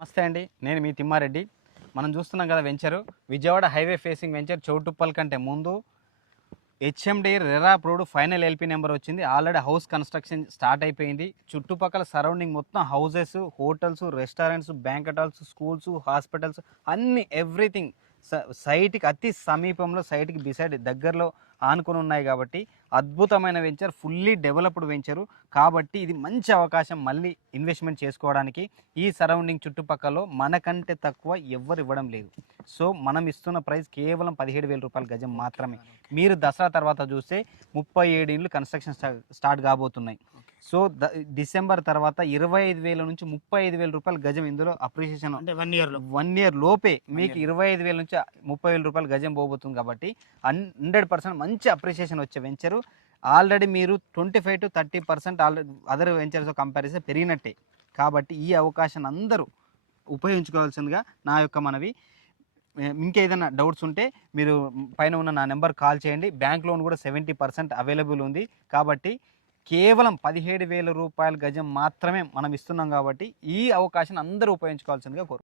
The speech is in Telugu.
నమస్తే అండి, నేను మీ తిమ్మారెడ్డి. మనం చూస్తున్నాం కదా venture Vijayawada highway facing venture Choutuppal కంటే ముందు HMD RERA approved final LP number వచ్చింది. ఆల్రెడీ హౌస్ కన్స్ట్రక్షన్ స్టార్ట్ అయిపోయింది. చుట్టుపక్కల సరౌండింగ్ మొత్తం houses, hotels, restaurants, banquet halls, schools, hospitals అన్ని ఎవ్రీథింగ్ సైట్కి అతి సమీపంలో, సైట్కి బిసైడ్ దగ్గరలో ఆనుకొని ఉన్నాయి. కాబట్టి అద్భుతమైన వెంచర్, ఫుల్లీ డెవలప్డ్ వెంచరు. కాబట్టి ఇది మంచి అవకాశం మళ్ళీ ఇన్వెస్ట్మెంట్ చేసుకోవడానికి. ఈ సరౌండింగ్ చుట్టుపక్కల మనకంటే తక్కువ ఎవ్వరు ఇవ్వడం లేదు. సో మనం ఇస్తున్న ప్రైస్ కేవలం 17,000 రూపాయల గజం మాత్రమే. మీరు దసరా తర్వాత చూస్తే 37 ఇండ్లు కన్స్ట్రక్షన్ స్టార్ట్ కాబోతున్నాయి. సో డిసెంబర్ తర్వాత 25,000 నుంచి 35,000 రూపాయల గజం ఇందులో అప్రిషియేషన్, అంటే 1 ఇయర్ లోపే మీకు 25,000 నుంచి 30,000 రూపాయల గజం పోబోతుంది. కాబట్టి 100% మంచి అప్రిషియేషన్ వచ్చే వెంచరు. ఆల్రెడీ మీరు 25 to 30% ఆల్రెడీ అదర్ వెంచర్స్తో కంపారిజన్ పెరిగినట్టే. కాబట్టి ఈ అవకాశాన్ని అందరూ ఉపయోగించుకోవాల్సిందిగా నా యొక్క మనవి. ఇంకేదైనా డౌట్స్ ఉంటే మీరు పైన ఉన్న నా నెంబర్ కాల్ చేయండి. బ్యాంక్ లోన్ కూడా 70% అవైలబుల్ ఉంది. కాబట్టి కేవలం 17,000 రూపాయల గజం మాత్రమే మనం ఇస్తున్నాం. కాబట్టి ఈ అవకాశాన్ని అందరూ ఉపయోగించుకోవాల్సిందిగా కోరు.